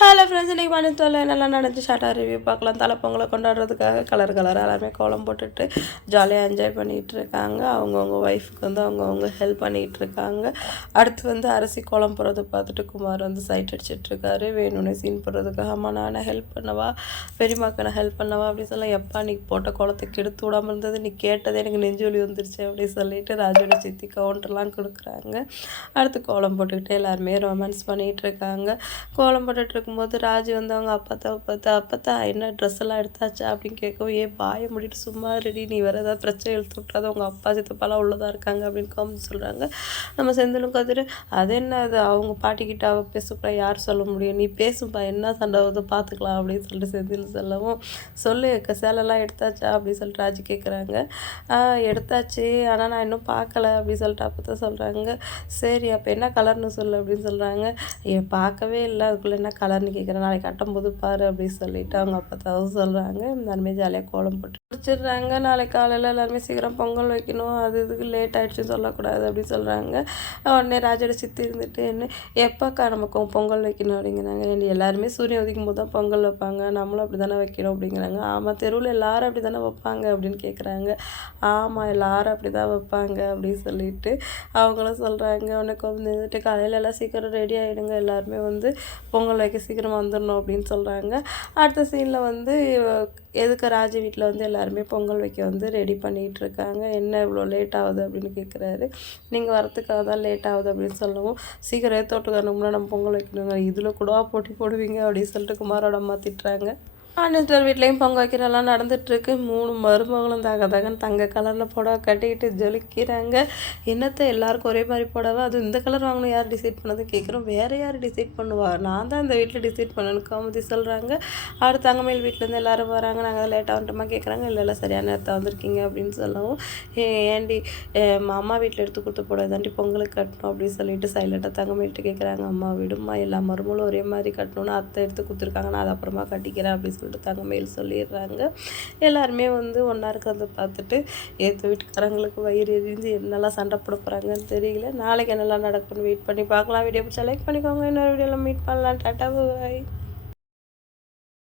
Hello friends, இன்றைக்கி மணித்தோலை நல்லா நடந்து ஷார்ட்டாக ரிவ்யூ பார்க்கலாம். தலைப்பொங்கலை கொண்டாடுறதுக்காக கலர் எல்லாருமே கோலம் போட்டுட்டு ஜாலியாக என்ஜாய் பண்ணிகிட்டு இருக்காங்க. அவங்கவுங்க ஒய்ஃபுக்கு வந்து அவங்கவுங்க ஹெல்ப் பண்ணிகிட்டு இருக்காங்க. அடுத்து வந்து அரிசி கோலம் போடுறத பார்த்துட்டு குமார் வந்து சைட் அடிச்சிட்ருக்காரு. வேணும்னே சீன் போடுறதுக்காக அம்மா நான் ஹெல்ப் பண்ணவா, பெரியம்மாக்கு நான் ஹெல்ப் பண்ணவா அப்படின்னு சொல்ல, எப்பா நீ போட்ட கோலத்துக்கு எடுத்து விடாமல் இருந்தது, நீ கேட்டது எனக்கு நெஞ்சொலி வந்துருச்சு அப்படின்னு சொல்லிட்டு ராஜோட சித்தி கவுண்டர்லாம் கொடுக்குறாங்க. அடுத்து கோலம் போட்டுக்கிட்டு எல்லாருமே ரொமான்ஸ் பண்ணிகிட்டு இருக்காங்க. கோலம் போட்டுட்டு இருக்கும்போது ராஜு வந்து அவங்க அப்பத்தா என்ன ட்ரெஸ் எல்லாம் எடுத்தாச்சா அப்படின்னு கேட்கவும், பாய முடிட்டு சும்மா ரெடி, நீ வேறு ஏதாவது பிரச்சனை இழுத்து விட்றாத, உங்கள் அப்பா சித்தப்பாலாம் உள்ளதாக இருக்காங்க அப்படின்னு காமிச்சு சொல்கிறாங்க. நம்ம செந்திலும் கதிரு, அது என்ன அது அவங்க பாட்டிக்கிட்ட அவள் பேசக்கூட யார் சொல்ல முடியும், நீ பேசுப்பா என்ன சண்டை வந்து பார்த்துக்கலாம் அப்படின்னு சொல்லிட்டு செந்தில் சொல்லவும், சொல்லு சேலைலாம் எடுத்தாச்சா அப்படின்னு சொல்லிட்டு ராஜு கேட்குறாங்க. எடுத்தாச்சு, ஆனால் நான் இன்னும் பார்க்கல அப்படின்னு சொல்லிட்டு அப்போ தான் சொல்கிறாங்க. சரி அப்போ என்ன கலர்னு சொல்லு அப்படின்னு சொல்கிறாங்க. பார்க்கவே இல்லை, அதுக்குள்ளே என்ன கலர்னு கேட்குறேன், நாளைக்கு கட்டும்போது பாரு அப்படின்னு சொல்லிட்டு அவங்க அப்பா தான் சொல்கிறாங்க. எல்லாருமே ஜாலியாக கோலம் போட்டு முடிச்சிடுறாங்க. நாளைக்கு காலையில் எல்லாருமே சீக்கிரம் பொங்கல் வைக்கணும், அது இதுக்கு லேட் ஆகிடுச்சுன்னு சொல்லக்கூடாது அப்படின்னு சொல்கிறாங்க. உடனே ராஜோட சித்தி இருந்துட்டு என்ன எப்போக்கா நமக்கு பொங்கல் வைக்கணும் அப்படிங்கிறாங்க. எல்லாருமே சூரியன் உதிக்கும் போது தான் பொங்கல் வைப்பாங்க, நம்மளும் அப்படி தானே வைக்கணும் அப்படிங்கிறாங்க. ஆமாம், தெருவில் எல்லாரும் அப்படி தானே வைப்பாங்க அப்படின்னு கேட்குறாங்க. ஆமாம், எல்லாரும் அப்படி தான் வைப்பாங்க அப்படின்னு சொல்லிட்டு அவங்களும் சொல்கிறாங்க. உனக்கு வந்துட்டு காலையில் எல்லாம் சீக்கிரம் ரெடி ஆகிடுங்க, எல்லாருமே வந்து பொங்கல் வைக்க சீக்கிரம் வந்துடணும் அப்படின்னு சொல்கிறாங்க. அடுத்த சீனில் வந்து எதுக்கு ராஜ வீட்டில் வந்து எல்லாருமே பொங்கல் வைக்க வந்து ரெடி பண்ணிகிட்டு இருக்காங்க. என்ன இவ்வளோ லேட் ஆகுது அப்படின்னு கேட்குறாரு. நீங்கள் வரத்துக்காக தான் லேட் ஆகுது அப்படின்னு சொல்லவும், சீக்கிரம் தோட்டுக்காரனும்னா நம்ம பொங்கல் வைக்கணுங்க, இதில் கூட போட்டி போடுவீங்க அப்படின்னு சொல்லிட்டு குமாரோட அம்மா திட்டுறாங்க. ஆனந்தர் வீட்லேயும் பொங்கல் வைக்கிறதெல்லாம் நடந்துகிட்ருக்கு. 3 மருமகளும் தகன்னு தங்க கலரில் புடவை கட்டிக்கிட்டு ஜொலிக்கிறாங்க. என்னத்தை எல்லாருக்கும் ஒரே மாதிரி புடவை, அது இந்த கலர் வாங்கணும் யார் டிசைட் பண்ணது கேட்குறோம். வேறு யார் டிசைட் பண்ணுவா, நான் தான் இந்த வீட்டில் டிசைட் பண்ணணும்னு காமதி சொல்கிறாங்க. அடுத்து தங்கமேல் வீட்டிலேருந்து எல்லோரும் வராங்க. நாங்கள் லேட்டாக வந்துட்டோமா கேட்குறாங்க. இல்லை சரியான நேரத்தை வந்திருக்கீங்க அப்படின்னு சொல்லவும், ஏண்டி அம்மா வீட்டில் எடுத்து கொடுத்த புடவை தாண்டி பொங்கலுக்கு கட்டணும் அப்படின்னு சொல்லிட்டு சைலண்ட்டாக தங்கமேல்ட்டு கேட்குறாங்க. அம்மா விடுமா, எல்லா மருமகளும் ஒரே மாதிரி கட்டணும்னு அத்தை எடுத்து கொடுத்துருக்காங்க, நான் அது அப்புறமா கட்டிக்கிறேன் அப்படின்னு சொல்லிட்டு தங்கமேல் சொல்லிடுறாங்க. எல்லாருமே வந்து ஒன்றா இருக்கிறத பார்த்துட்டு ஏற்ற வீட்டுக்காரங்களுக்கு வயிறு எரிஞ்சு என்னெல்லாம் சண்டை போட போகிறாங்கன்னு தெரியல. நாளைக்கு என்னெல்லாம் நடக்கும்னு வெயிட் பண்ணி பார்க்கலாம். வீடியோ பிடிச்சா லைக் பண்ணிக்கோங்க. இன்னொரு வீடியோவில் மீட் பண்ணலாம். டாட்டா பாய்.